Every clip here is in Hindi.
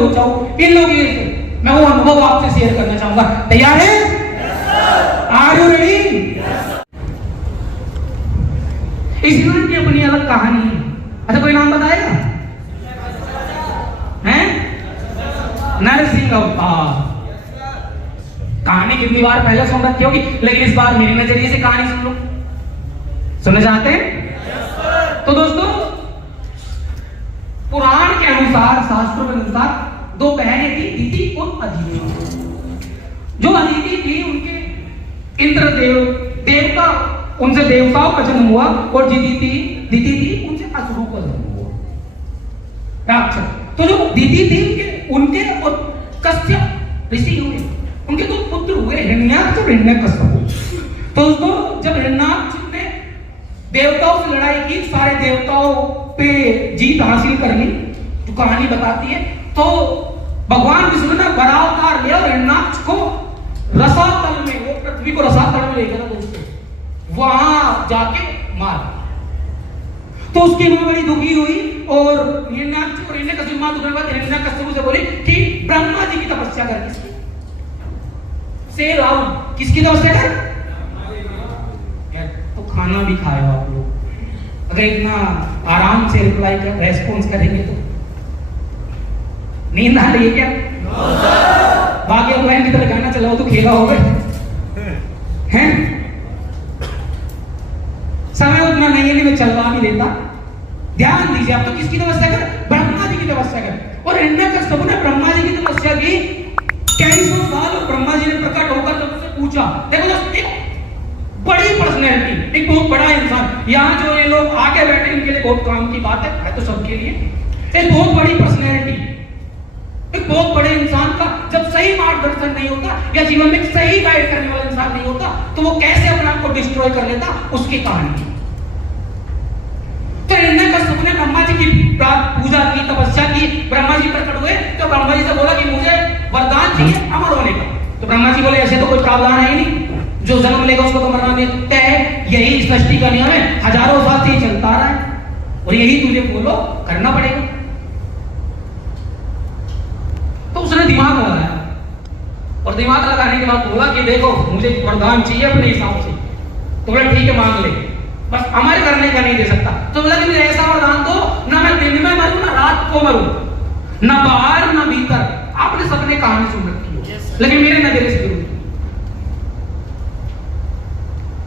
हो जाओ। इन लोगों से मैं वो अनुभव आपसे शेयर करना चाहूंगा। तैयार है? Are you ready? इस यूनिट की अपनी अलग कहानी है। अच्छा, कोई नाम बताएगा? हैं? नरसिंह अवतार। कहानी कितनी बार पहले सुन रखी होगी, लेकिन इस बार मेरे नजरिए से कहानी सुन लो। सुनना चाहते हैं? तो दोस्तों, पुराण के अनुसार, शास्त्रों के अनुसार दो बहनें थी, दिति और अदिति। जो अदिति थी उनके इंद्रदेव देवता, उनसे देवताओं का जन्म हुआ, और दिति थी उनसे असुरों का जन्म हुआ, राक्षस। तो जो दिति थी उनके और कश्यप ऋषि हुए, उनके दो पुत्र हुए, हिरण्याक्ष और हिरण्यकश्यप। तो दोस्तों, जब हिरण्याक्ष ने देवताओं से लड़ाई की, सारे देवताओं पे जीत हासिल कर ली, जो कहानी बताती है, तो भगवान विष्णु ने वरावतार लिया और हिरण्याक्ष को रसातल में, वो पृथ्वी को रसातल में ले गया दोस्तों, वहां जाके मार। तो उसकी मां बड़ी दुखी हुई और हिरण्याक्ष और हिरण्यकश्यप मां दुखी हुई, हिरण्यकश्यप से बोली कि ब्रह्मा जी की तपस्या कर। किसकी? से राहुल, किसकी तपस्या कर? तो खाना भी खाए आप लोग, अगर इतना आराम से रिप्लाई कर, रेस्पॉन्स करेंगे तो। नींद आ रही है क्या? बाकी अपलाइन की तरह गाना चलाओ तो खेला होगा हैं? समय उतना नहीं है कि मैं चलवा भी देता। ध्यान दीजिए, आप तो किसकी तपस्या कर? ब्रह्मा जी की तपस्या कर। और हिरण्यकश्यप ने ब्रह्मा जी की तपस्या की 2100 साल, और ब्रह्मा जी ने प्रकट होकर जब उससे पूछा, देखो दोस्तों, एक बड़ी पर्सनैलिटी, एक बहुत बड़ा इंसान, यहाँ जो ये लोग आके बैठे इनके लिए बहुत काम की बात है तो सबके लिए, एक बहुत बड़ी पर्सनैलिटी, एक बहुत बड़े इंसान का जब सही मार्गदर्शन नहीं होता या जीवन में सही गाइड करने वाला इंसान नहीं होता, तो वो कैसे अपने आप को डिस्ट्रॉय कर लेता, उसकी कहानी। तो हिरण्यकश्यप ने ब्रह्मा जी की पूजा की, तपस्या की, ब्रह्मा जी प्रकट हुए, तो ब्रह्मा जी से बोला कि मुझे वरदान चाहिए अमर होने का। तो ब्रह्मा जी बोले, ऐसे तो कोई प्रावधान है ही नहीं, जो जन्म लेगा उसको तो मरना देते हैं, यही सृष्टि का नियम है, हजारों साल से चलता रहा है और यही तुझे फॉलो करना पड़ेगा। तो उसने दिमाग लगाया, और दिमाग लगाने के बाद बोला कि देखो मुझे वरदान चाहिए अपने हिसाब से। तो बोला ठीक है, मांग ले, बस अमर करने का नहीं दे सकता। तो बोला कि मुझे ऐसा वरदान दो, ना मैं दिन में मरूं ना रात को मरूं, ना बाहर ना भीतर। आपने सबने कहानी सुन रखी है, लेकिन मेरे नजरिए से जरूर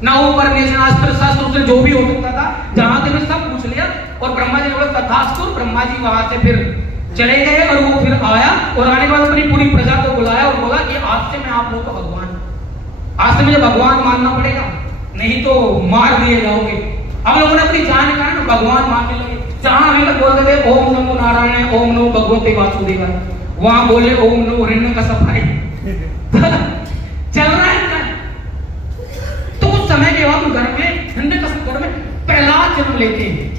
ना ऊपर शास्त्र शास्त्र उसने जो भी हो सकता था, जहां तक सब पूछ लिया। और ब्रह्मा जी ने बोला तथास्तु। ब्रह्मा जी वहां से फिर चले गए, और वो फिर आया, और आने के बाद अपनी पूरी प्रजा को बुलाया और बोला कि आज से मैं आप लोगों का भगवान, आज से मुझे भगवान मानना पड़ेगा, नहीं तो मार दिए जाओगे। अब लोगों ने अपनी जान का ना भगवान मानने लगे। जहां हमें तक बोलते थे ओम नमो नारायण, ओम नमो भगवते वासुदेवाय, वहां बोले ओम नमो हिरण्यकश्यपाय। चल रहा है इनका। तो उस समय के बाद घर में, हिरण्यकश्यप घर में प्रहलाद जन्म लेते हैं,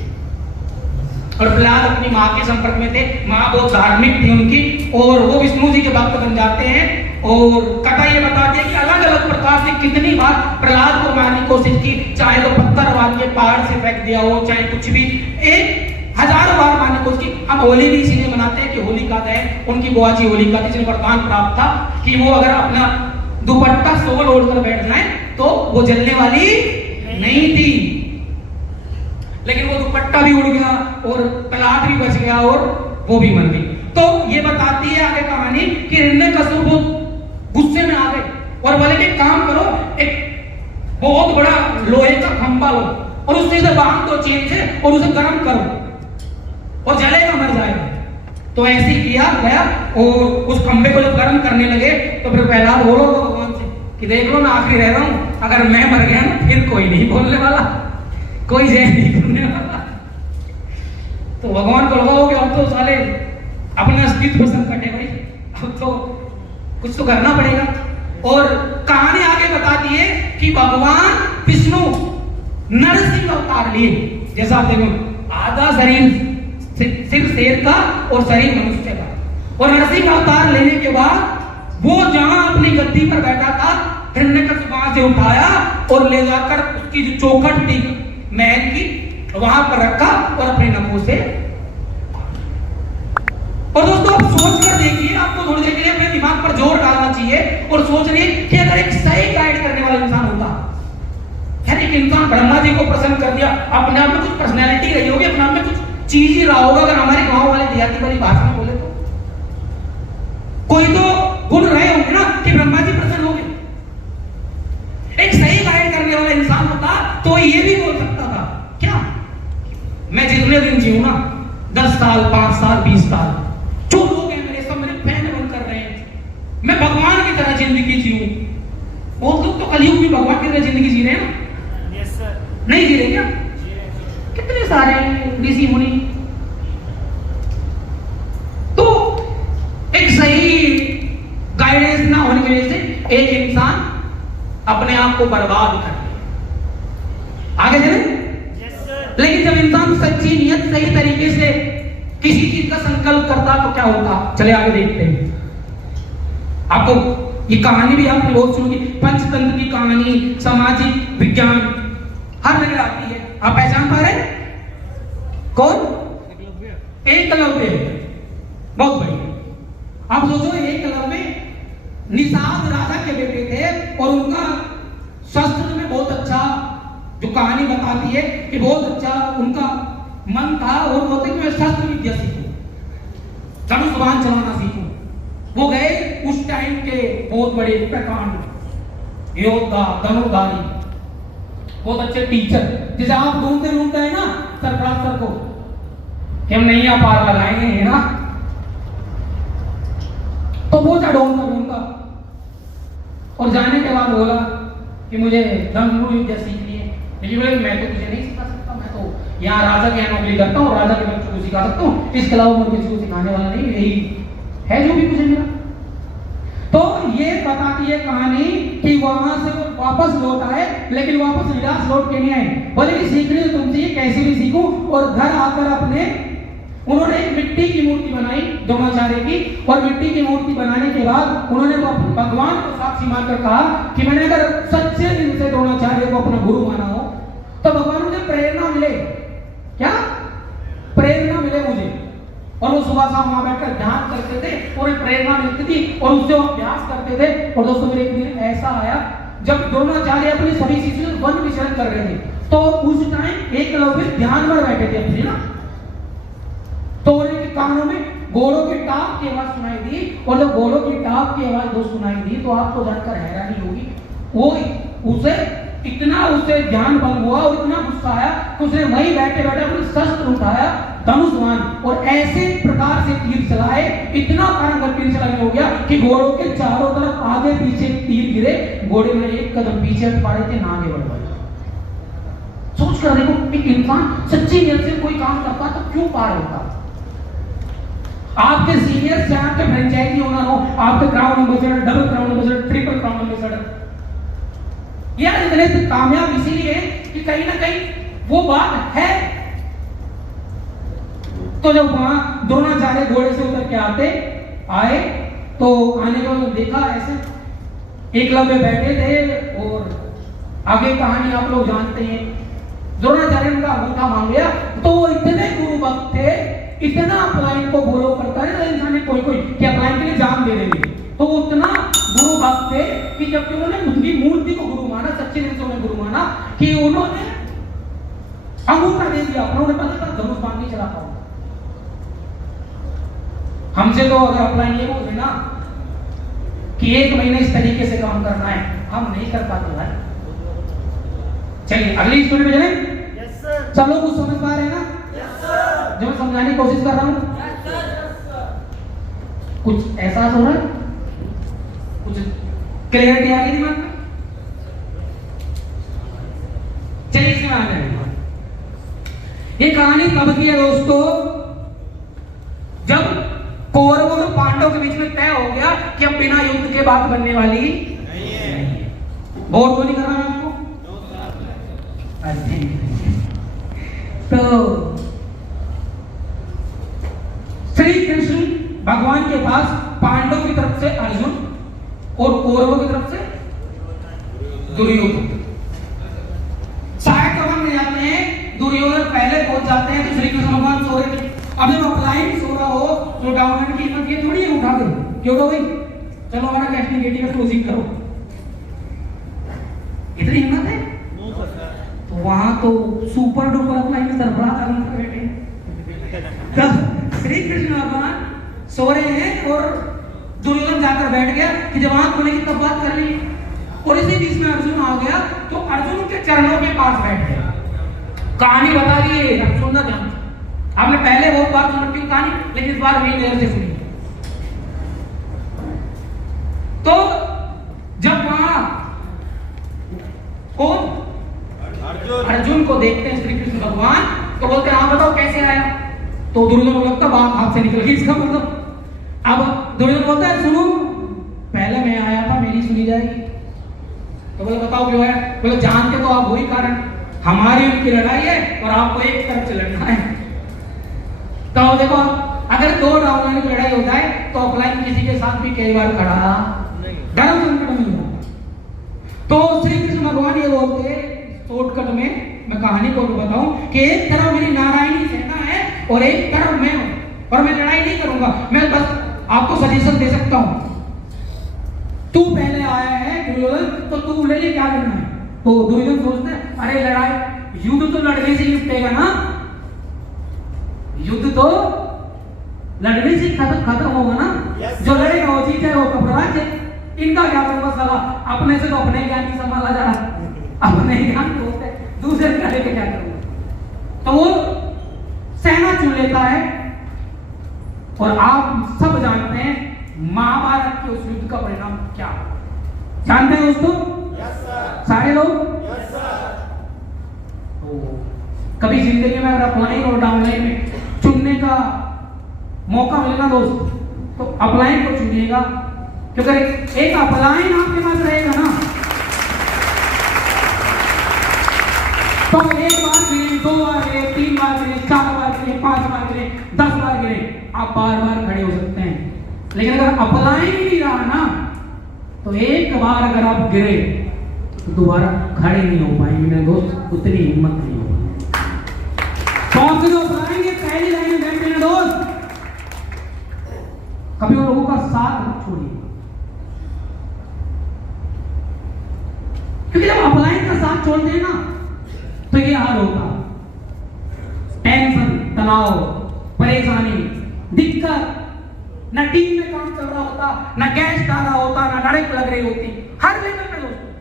और प्रहलाद अपनी माँ के संपर्क में थे। माँ बहुत धार्मिक थी उनकी, और वो विष्णु जी के भक्त बन जाते हैं। और कथा ये बताती है कि अलग अलग प्रकार से कितनी बार प्रहलाद को मारने की कोशिश की, चाहे तो पत्थर मार के पहाड़ से फेंक दिया हो, चाहे कुछ भी, एक हजारों बार मारने की कोशिश की। हम होली भी इसीलिए मनाते हैं कि होलिका दहन, उनकी बुआ जी होलिका थी, जिन्हें वरदान प्राप्त था कि वो अगर अपना दुपट्टा सोल ओढ़कर बैठ जाए तो वो जलने वाली नहीं थी। लेकिन वो दुपट्टा भी उड़ गया और प्रहलाद भी बच गया और वो भी मर गई। तो ये बताती है आगे कहानी कि हिरण्यकश्यप गुस्से में आ गए और बोले कि काम करो, एक बहुत बड़ा लोहे का खंभा लो और उससे इसे बांध दो चेन से, और उसे गर्म करो और जलेगा, मर जाएगा। तो ऐसे ही किया गया, और उस खंभे को जब गर्म करने लगे तो फिर प्रहलाद बोलो भगवान से कि देख लो मैं आखिरी रह रहा हूं, अगर मैं मर गया ना फिर कोई नहीं बोलने वाला, कोई जय नहीं करने वाला। तो भगवान को लगा हो कि अब तो साले अपना अस्तित्व संकट है भाई, अब तो कुछ तो करना पड़ेगा। और कहानी आगे बताती है कि भगवान विष्णु नरसिंह अवतार लिए। जैसा आप देखो, आधा शरीर सिर शेर का और शरीर मनुष्य का, और नरसिंह अवतार लेने के बाद वो जहां अपनी गद्दी पर बैठा था, हिरण्यकश्यप वहां से उठाया और ले जाकर उसकी जो चौखट थी महल की, वहां पर रखा और अपने नखों से। और दोस्तों आप सोच कर देखिए और सोच रही है कि अगर एक सही गाइड करने वाला इंसान होता, यार एक इंसान ब्रह्मा जी को प्रसन्न कर दिया, अपने आप में कुछ पर्सनैलिटी रही होगी, अपने आप में कुछ चीज ही रहा होगा। अगर हमारे गांव वाले देहाती वाली भाषा में बोले तो कोई तो गुण रहे होंगे ना कि ब्रह्मा जी प्रसन्न हो गए। एक सही गाइड करने वाला इंसान होता तो ये भी बोल सकता था, क्या मैं जितने दिन जीऊं ना, 10 साल 5 साल 20 साल, जो लोग हैं मेरे सब मेरे फैन बन कर रहे हैं, मैं भगवान की तरह जिंदगी जीऊं। बहुत लोग तो कलयुग में भगवान की तरह जिंदगी जी रहे हैं ना, नहीं जी रहे क्या? कितने सारे ऋषि मुनि। तो एक सही गाइडेंस ना होने की वजह से एक इंसान अपने आप को बर्बाद कर ले। आगे चले। लेकिन जब इंसान सच्ची नियत सही तरीके से किसी चीज का संकल्प करता तो क्या होता, चले आगे देखते हैं। आपको ये कहानी भी आपने बहुत सुनी, पंचतंत्र की कहानी, सामाजिक विज्ञान हर जगह आती है। आप पहचान पा रहे हैं कौन? एकलव्य। बहुत बढ़िया। आप सोचो एकलव्य निषाद राजा के बेटे थे और उनका शस्त्र में बहुत अच्छा, जो कहानी बताती है कि बहुत अच्छा उनका मन था और बोलते कि मैं शस्त्र विद्या सीखूं, धनुष बाण चलाना सीखूं। वो गए उस टाइम के बहुत बड़े प्रकांड योद्धा, धनुर्धारी, बहुत अच्छे टीचर, जैसे आप ढूंढते ढूंढते हैं ना सरफराज सर को कि हम नैया पार लगाएंगे, है ना, तो वो ढूंढता ढूंढता और जाने के बाद बोला कि मुझे धनुष विद्या सीखनी है। लेकिन बोले मैं तो तुझे नहीं सिखा सकता, मैं तो यहाँ राजा के यहाँ नौकरी करता हूँ, राजा के बच्चों को सिखा सकता हूँ, इसके अलावा मैं किसी को सिखाने वाला नहीं, यही है जो भी मुझे मिला। तो ये बताती है कहानी कि वहां से वो वापस लौट आए, लेकिन वापस निराश लौट के नहीं आए। बोले कि सीखनी तो तुमसे कैसे भी सीखूं। और घर आकर अपने उन्होंने एक मिट्टी की मूर्ति बनाई द्रोणाचार्य की, और मिट्टी की मूर्ति बनाने के बाद उन्होंने भगवान को साक्षी मानकर कहा कि मैंने अगर सच्चे दिल से द्रोणाचार्य को अपना गुरु माना हो तो भगवान मुझे प्रेरणा मिले, क्या प्रेरणा मिले मुझे। और वो सुबह शाम वहां बैठकर ध्यान करते थे और प्रेरणा मिलती थी और उससे वो अभ्यास करते थे। और दोस्तों मेरे एक दिन ऐसा आया जब द्रोणाचार्य अपने सभी शिष्यों से वन विचरण कर रहे थे, तो उस टाइम एकलव्य ध्यान में बैठे थे अपने ना, तो उनके कानों में घोड़ों की टाप की आवाज सुनाई दी। और जब घोड़ों की टाप की आवाज दोस्त सुनाई दी तो आपको जानकर हैरानी होगी, वो उसे इतना उससे ध्यान भंग हुआ और इतना गुस्सा आया कि उसने वहीं बैठे बैठे अपने शस्त्र उठाया, धनुष बाण, और ऐसे प्रकार से तीर चलाए, इतना पारंगत तीर चलाने हो गया कि घोड़ों के चारों तरफ आगे पीछे तीर गिरे, घोड़े में एक कदम पीछे पड़े थे, नागे बढ़ गए। सोच कर देखो, एक इंसान सच्ची नियत से कोई काम करता तो क्यों पार होता। आपके सीनियर से आपके फ्रेंचाइजी ओनर हो, आपके crown ambassador, double crown ambassador, triple crown ambassador, यार इतने से कामयाब इसीलिए कि कहीं ना कहीं वो बात है। तो जब वहां द्रोणाचार्य घोड़े से उतर के आए तो आने के बाद देखा ऐसे एकलव्य बैठे थे और आगे कहानी आप लोग जानते हैं। द्रोणाचार्य उनका अंगूठा मांग गया तो वो इतने गुरु भक्त थे, इतना अपलाइन को फॉलो करता है ना इंसान, कोई कि अपलाइन के लिए जान दे देंगे, तो वो उतना गुरु भक्त थे कि जब उन्होंने उनकी मूर्ति को गुरु माना, सच्चे दिल से उन्हें गुरु माना, कि उन्होंने अंगूठा दे दिया। उन्होंने पता था धनुष बाण नहीं चला पाऊंगा। हमसे तो अगर अपलाइन ये बोल देना कि 1 महीने इस तरीके से काम करना है, हम नहीं कर पाते भाई। चलिए अगली स्टोरी पे चले। Yes sir. सब लोग कुछ समझ पा रहे हैं ना? Yes sir. जो मैं समझाने की कोशिश कर रहा हूं, यस सर। कुछ एहसास हो रहा है, कुछ क्लियरिटी आ गई दिमाग में? चलिए इसमें आ जाए। ये कहानी कब की है दोस्तों? जब कौरवों और पांडवों के बीच में तय हो गया कि अब बिना युद्ध के बात बनने वाली नहीं है। बहुत तो नहीं कर रहा मैं आपको। तो श्री कृष्ण भगवान के पास पांडवों की तरफ से अर्जुन और कौरवों की तरफ से दुर्योधन। शायद हम जाते हैं, दुर्योधन पहले पहुंच जाते हैं तो श्री कृष्ण भगवान सो रहे थे। अब जब अपलाइन सो रहा हो तो डाउन की कीमत ये थोड़ी उठा दे, क्यों उठा गई? चलो हमारा कैश निगेटिव क्लोजिंग करो, इतनी हिम्मत है? तो वहां तो सुपर डुपर अपना ही सरबराह आलम कर बैठे। तब श्री कृष्ण भगवान सो रहे हैं और दुर्योधन जाकर बैठ गया कि जब आंख खुलेगी तब बात कर ली, और इसी बीच में अर्जुन आ गया तो अर्जुन के चरणों के पास बैठ गया। कहानी बता दी है, अब सुनना ध्यान से। आपने पहले बहुत बार सुन रखी कहानी, लेकिन इस बार मेरी नजर से सुनी। तो जब वहां कौन अर्जुन को देखते हैं श्री कृष्ण भगवान, तो बोलते हैं हाँ बताओ कैसे आया? तो दुर्योधन को लगता बात हाथ से निकल गई इसका मतलब। अब दुर्योधन बोलता है सुनो, पहले मैं आया था मेरी सुनी जाएगी। तो बोले बताओ क्यों है? बोले जानते तो आप वही कारण, हमारी उनकी लड़ाई है और आपको एक तरफ से लड़ना है। तो देखो अगर दो डाउनलाइन की लड़ाई हो जाए तो ऑफलाइन किसी के साथ भी कई बार खड़ा धर्म संकट में हुआ। तो श्री कृष्ण भगवान ये बोलते शॉर्टकट में, मैं कहानी को बताऊं कि एक तरफ मेरी नारायणी सेना है और एक तरफ मैं हूं, और मैं लड़ाई नहीं करूंगा, मैं बस आपको सजेशन दे सकता हूं। तू पहले आया है दुर्योधन, तो तू ले क्या करना है? तो दुर्योधन सोचते अरे लड़ाई युद्ध तो लड़ने से निपटेगा ना, युद्ध तो लड़ने से खत्म होगा ना। जो लड़ेगा वो जीतेगा, वो कपड़राज है। इनका क्या करूंगा साला, अपने से तो अपने ज्ञान नहीं संभाला जा रहा, अपने ज्ञान को दूसरे का लेके क्या करूंगा? तो वो सेना चुन लेता है। और आप सब जानते हैं महाभारत के उस युद्ध का परिणाम क्या, जानते हैं दोस्तों? सारे लोग तो कभी जिंदगी में अगर अपलाइन और डाउनलाइन में चुनने का मौका मिलेगा दोस्त, तो अपलाइन को चुनिएगा, क्योंकि एक अपलाइन आपके पास रहेगा ना, तो एक बार गिरे, दो बार गिरे, तीन बार गिरे, चार बार गिरे, 5 बार गिरे, 10 बार गिरे, आप बार बार खड़े हो सकते हैं। लेकिन अगर अपलाइन ही नहीं रहा ना, तो एक बार अगर आप गिरे तो दोबारा खड़े नहीं हो पाएंगे मेरे दोस्त, उतनी हिम्मत नहीं होगी। कौन से लोग आएंगे पहली लाइन में बैठे हैं दोस्त, कभी उन लोगों का साथ मत छोड़िए, क्योंकि जब अपलाइन का साथ छोड़ते हैं ना तो ये हाल होगा, टेंशन, तनाव, परेशानी, दिक्कत, ना टीम में काम चल रहा होता, ना गैस डाला होता, ना लड़ाई लग रही होती, हर लेवल पे दोस्तों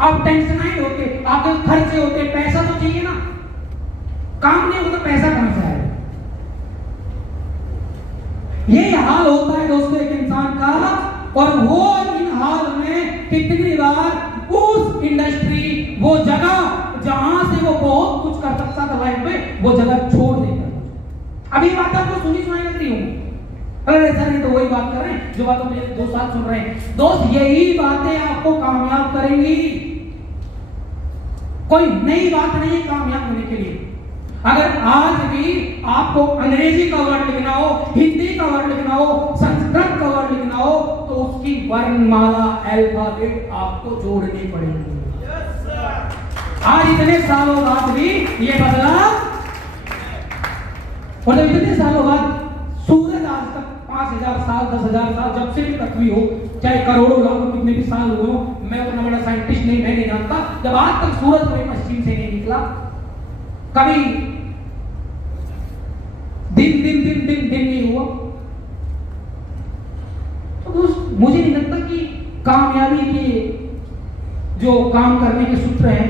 आप टेंशनाइड होते, आपके खर्चे होते, पैसा तो चाहिए ना, काम नहीं होता पैसा कहां से आएगा? ये हाल होता है दोस्तों एक इंसान का, और वो इन हाल में कितनी बार उस इंडस्ट्री, वो जगह जहां से वो बहुत कुछ कर सकता था लाइफ में, वो जगह छोड़ देता। अभी बात आपको सुनी सुनाई लग रही होगी, अरे सर ये तो वही बात कर रहे हैं जो बात मेरे 2 साल सुन रहे हैं। दोस्त यही बातें आपको कामयाब करेंगी, कोई नई बात नहीं है कामयाब होने के लिए। अगर आज भी आपको अंग्रेजी का वर्ड लिखना हो, हिंदी का वर्ड लिखना हो, संस्कृत का वर्ड लिखना हो, तो उसकी वर्णमाला अल्फाबेट आपको जोड़नी पड़ेगी। आज इतने सालों बाद भी ये बदला, और जब इतने सालों बाद सूरज आज तक 5000 साल 10,000 साल जब से भी पृथ्वी हो, चाहे करोड़ों लाखों कितने भी साल हुए हो, मैं उतना बड़ा साइंटिस्ट नहीं, मैं नहीं जानता, जब आज तक सूरज कभी पश्चिम से नहीं निकला, कभी दिन नहीं हुआ, तो दोस्त मुझे नहीं लगता कि कामयाबी के जो काम करने के सूत्र हैं,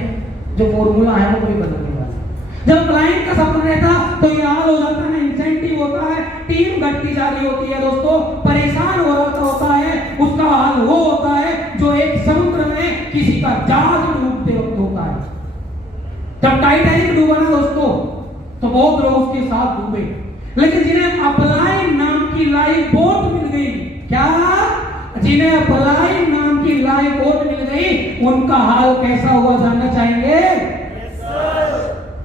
जो फॉर्मूला है, वो कोई बदलने वाला है। जब क्लाइंट का सपना रहता तो ये हाल हो जाता है, इंसेंटिव होता है, टीम घटती जा रही होती है दोस्तों, परेशान हो रहा होता है, उसका हाल वो होता है जो एक समुद्र में किसी का जहाज डूबते वक्त होता है। जब टाइटैनिक डूबा ना दोस्तों, तो बहुत लोग उसके साथ डूबे, लेकिन जिन्हें अपलाइन नाम की लाइफ बोट मिल गई, क्या जिन्हें अपलाइन नाम की लाइफ बोट मिल गई, उनका हाल कैसा हुआ जानना चाहेंगे?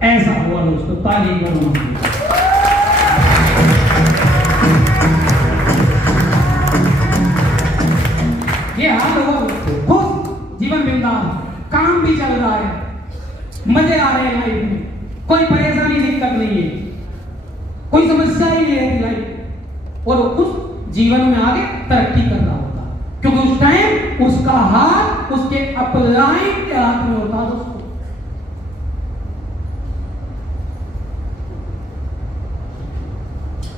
ऐसा हुआ दोस्तों, ताली करो। ये हाल हुआ दोस्तों, खुश जीवन बिंदास, काम भी चल रहा है, मजे आ रहे हैं लाइफ में, कोई परेशानी दिक्कत नहीं है, कोई समस्या ही नहीं रहती लाइफ, और खुश जीवन में आगे तरक्की कर रहा होता, क्योंकि उस टाइम उसका हाथ उसके अपलाइन के हाथ में होता दोस्तों।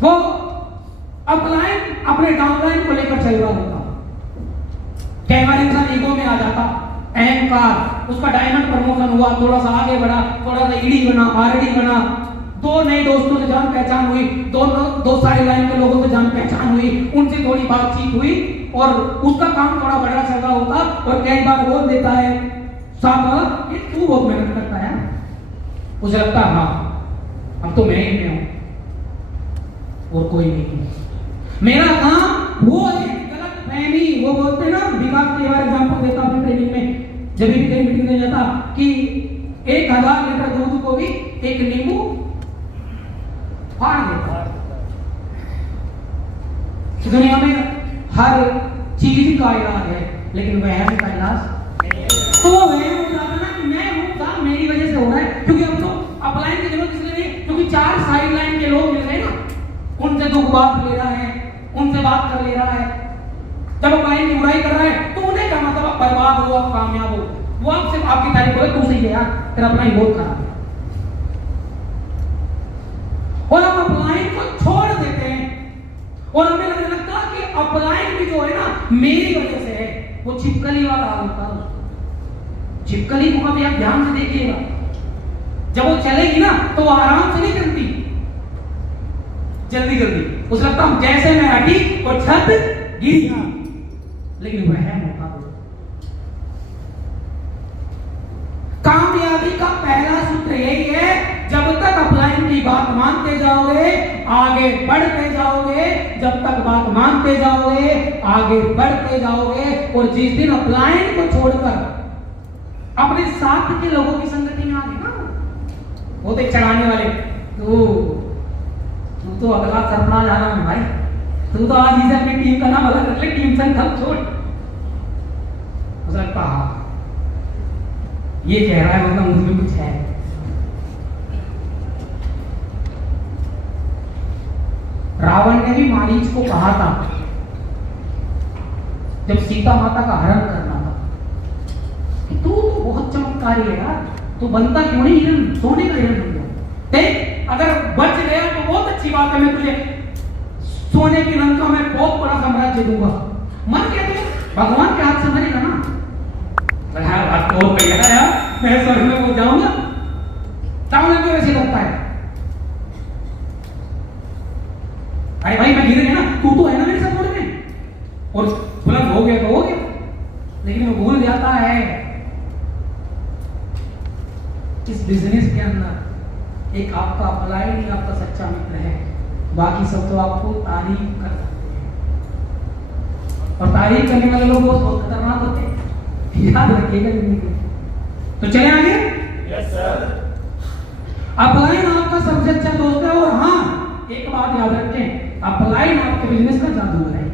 वो अपलाइन अपने डाउनलाइन को लेकर चल रहा होता। कई बार इंसान ईगो में आ जाता, अहंकार, उसका डायमंड प्रमोशन हुआ, थोड़ा सा आगे बढ़ा, थोड़ा सा ईडी बना, आरडी बना, दो नए दोस्तों से जान पहचान हुई, दो साइड लाइन के लोगों से जान पहचान हुई, उनसे थोड़ी बातचीत हुई और उसका काम थोड़ा बड़ा चल रहा होता और कई बार बोल देता है साथ वाला, ये तू बहुत मेहनत करता है, उसे लगता है हाँ अब तो मैं ही में हूं और कोई नहीं, मेरा काम वो है। गलत फहमी, वो बोलते ना, विकास के बारे एग्जांपल देता अपनी ट्रेनिंग में, जब भी कहीं मीटिंग में जाता कि 1000 लीटर दूध को भी एक नींबू फाड़ देता। दुनिया में हर चीज का इलाज है, लेकिन वहम का इलाज तो वहम हो जाता ना कि मैं हूं काम मेरी वजह से हो रहा है, क्योंकि अब तो अपलाइन की जरूरत इसलिए नहीं, क्योंकि 4 साइड लाइन के लोग मिल गए ना, उनसे दुख बात ले रहा है, उनसे बात कर ले रहा है। जब अपलाइन की बुराई कर रहा है तो उन्हें क्या मतलब, आप बर्बाद हो, आप कामयाब हो, वो आप सिर्फ आपकी तारीफ करे, तू सही है यार, तेरा अपलाइन बहुत खराब है, और हम अपलाइन को छोड़ देते हैं और हमें लगने लगता कि अपलाइन भी जो है ना मेरी वजह से है। वो छिपकली वाला हाल होता है। छिपकली को कभी आप ध्यान से देखिएगा, जब वो चलेगी ना तो वो आराम से नहीं चलती, जल्दी जल्दी उसे लगता है जैसे मैं हटी और छत गिर गया, लेकिन वहम होता है। कामयाबी का पहला सूत्र यही है, जब तक अपलाइन की बात मानते जाओगे आगे बढ़ते जाओगे, जब तक बात मानते जाओगे आगे बढ़ते जाओगे। और जिस दिन अपलाइन को छोड़कर अपने साथ के लोगों की संगति में आ गए ना, वो तो चढ़ाने वाले, तू तो अगला सरपंच आ रहा है भाई, तू तो आज इसे अपनी टीम का नाम अलग रख ले, टीम संकल्प छोड़, उसे कहा ये कह रहा है मतलब मुझमें कुछ है। रावण ने भी मारीच को कहा था जब सीता माता का हरण करना था कि तू तो बहुत चमत्कारी है यार, तू बनता क्यों नहीं हिरण, सोने का हिरण बन गया, देख अगर बच गया तो बहुत अच्छी बात है, मैं तुझे सोने की लंका में बहुत बड़ा साम्राज्य दूंगा। मर गया तो भगवान के हाथ से मरेगा ना, बात तो यार मैं स्वर्ग में वो जाऊंगा, रावण क्यों ऐसे लगता है, अरे भाई मैं गिर गया ना, तू तो है ना मेरे सपोर्ट में, और बुलंद हो गया तो हो गया, लेकिन वो भूल जाता है इस बिजनेस के अंदर एक आपका अपलाइन ही आपका सच्चा मित्र है, बाकी सब तो आपको तारीफ कर सकते हैं, और तारीफ करने वाले लोग बहुत खतरनाक होते हैं, याद रखिएगा जिंदगी। तो चले आगे। Yes sir. अपलाइन आपका सबसे अच्छा दोस्त है, और हाँ एक बात याद रखें, अपलाइन आपके बिजनेस का जादूगर है।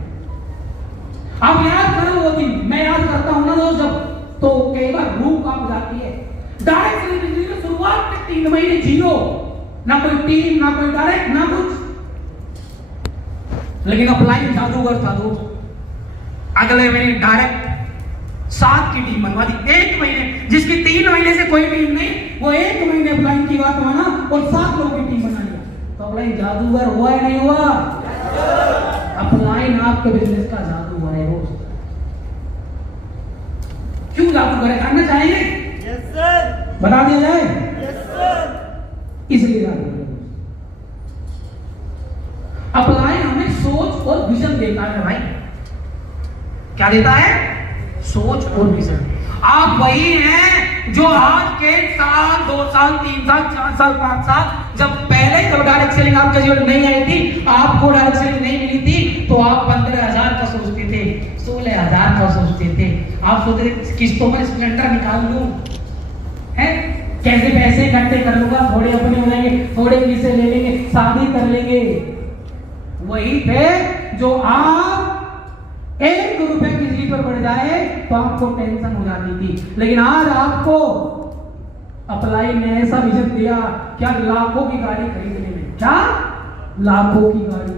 आप याद करो वो दिन, मैं याद करता हूं ना दोस्त, जब तो कई बार रूह कांप जाती है, डायरेक्ट सेलिंग बिजनेस में शुरुआत के 3 महीने जीरो, ना कोई टीम ना कोई डायरेक्ट ना कुछ, लेकिन अपलाइन जादूगर था दोस्त। अगले महीने डायरेक्ट 7 की टीम बनवा दी, 1 महीने, जिसकी 3 महीने से कोई टीम नहीं, वो 1 महीने अपलाइन की बात माना और 7 लोगों की टीम बना लिया। तो अपलाइन जादूगर हुआ या नहीं हुआ? अपलाइन आपके बिजनेस का जादूगर है दोस्त। क्यों जादूगर है जानना चाहेंगे? Yes sir. बता दिया जाए? Yes sir. इसलिए जादूगर है। अपलाइन हमें सोच और विजन देता है भाई। क्या देता है? सोच और विजन। आप वही हैं जो आज के साल 2 साल 3 साल 4 साल 5 साल जब डायरेक्ट सेलिंग आपके जीवन में नहीं आई थी, आपको डायरेक्ट सेलिंग नहीं मिली थी, तो आप 15,000 का सोचते थे, 16,000 का सोचते थे, आप सोचते थे किस्तों पर स्प्लेंडर निकाल लूं, है कैसे पैसे इकट्ठे कर लूंगा, थोड़े अपने हो जाएंगे, थोड़े किसे ले लेंगे, शादी कर लेंगे। वही थे जो आप 1 रुपए किसी पर बढ़ जाए तो आपको टेंशन हो जाती थी, लेकिन आज आपको अपलाइन ने ऐसा विजन दिया, क्या लाखों की गाड़ी खरीदने में, क्या लाखों की गाड़ी,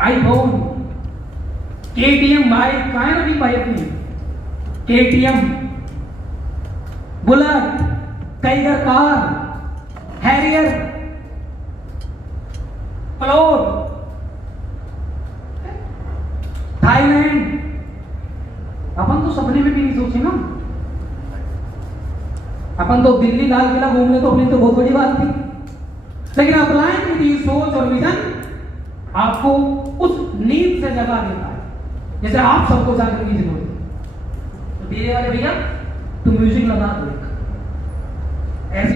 आईफोन, केटीएम बाइक कहाँ है रखी भाई अपनी? KTM, Bullet, Tiger car, Harrier, plot, Thailand. अपन तो सपने में भी नहीं सोचे ना। अपन तो दिल्ली लाल किला घूमने तो अपनी तो बहुत बड़ी बात थी, लेकिन अप्लाइंग विद ये सोच और विजन आपको उस नींद से जगा देता है जैसे आप सबको जागने की जरूरत है। तो धीरे वाले भैया तुम म्यूजिक लगा दो ऐसे